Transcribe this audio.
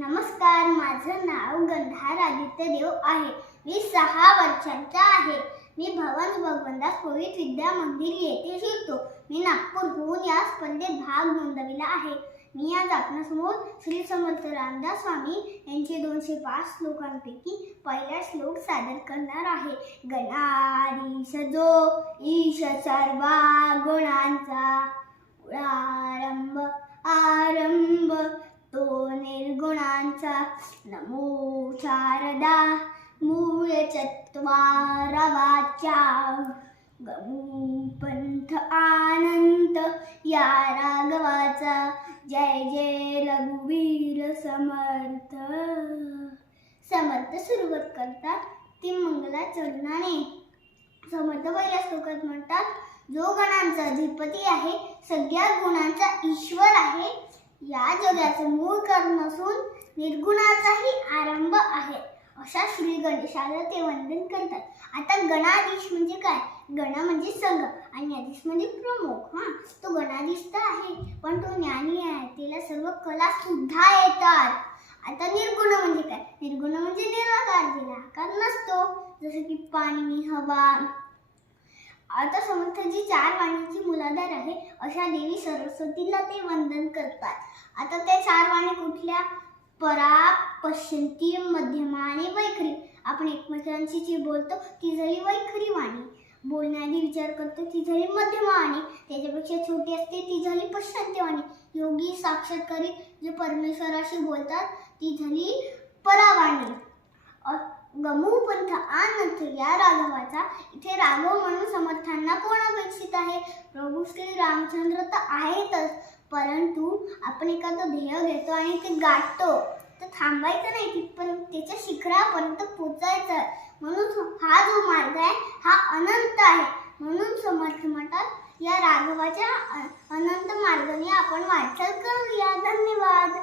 नमस्कार माझं नाव गंधार आदित्य देव आहे. मी सहा वर्षांचा आहे. मी भवन भगवंदास पुरोहित विद्या मंदिर येथे शिकतो मी नागपूरहून या स्पर्धेत भाग नोंदविला आहे. मी आज आपणासमोर श्री समर्थ रामदास स्वामी यांचे दोनशे पाच श्लोकांपैकी पहिला श्लोक सादर करणार आहे. गणाधीश जो ईश सर्वा गुणांचा. आरंभ आरंभ तो निर्गुणांचा. नमो शारदा मूळ चत्वारवाच्या. गमू पंथ आनंद या राघवाचा. जय जय रघुवीर समर्थ. समर्थ सुरुवात करतात ती मंगला चरणाने. समर्थ पहिल्या श्लोकात म्हणतात जो गणांचा अधिपती आहे सगळ्या गुणांचा ईश्वर आहे. या जगाचं मूळ कारण असून निर्गुणाचाही आरंभ आहे. अशा श्री गणेशाला ते वंदन करतात. आता गणाधीश म्हणजे काय? गण म्हणजे संघ आणि आधीश म्हणजे प्रमुख हा. तो गणाधीश तर आहे पण तो ज्ञानी आहे. त्याला सर्व कला सुद्धा येतात. आता निर्गुण म्हणजे काय? निर्गुण म्हणजे निराकार. दिला आकार नसतो जसं की पाणी हवा. आता समर्थजी चार पाण्याची मुलं अशा देवी सरस्वतीला ते वंदन करतात. आता ते चार वाणी कुठल्या? परा पश्चिंती मध्यमा आणि वैखरी. आपण एकमेकांशी जी बोलतो ती झाली वैखरी वाणी. बोलण्याआधी विचार करतो ती झाली मध्यमा आणि त्याच्यापेक्षा छोटी असते ती झाली पश्यंती वाणी. योगी साक्षात्कारी जे परमेश्वराशी बोलतात ती झाली परावाणी गमू पंथ आनंद या राघवाचा. इथे राघव म्हणून समर्थांना कोण अपेक्षित आहे? प्रभू श्री रामचंद्र तर आहेतच परंतु आपण एखादं ध्येय घेतो आणि ते गाठतो तर थांबायचं नाही तिथपर्यंत. त्याच्या शिखरापर्यंत पोचायचं म्हणून हा जो मार्ग आहे हा अनंत आहे. म्हणून समर्थ म्हणतात या राघवाच्या अनंत मार्गाने आपण वाटचाल करूया. धन्यवाद.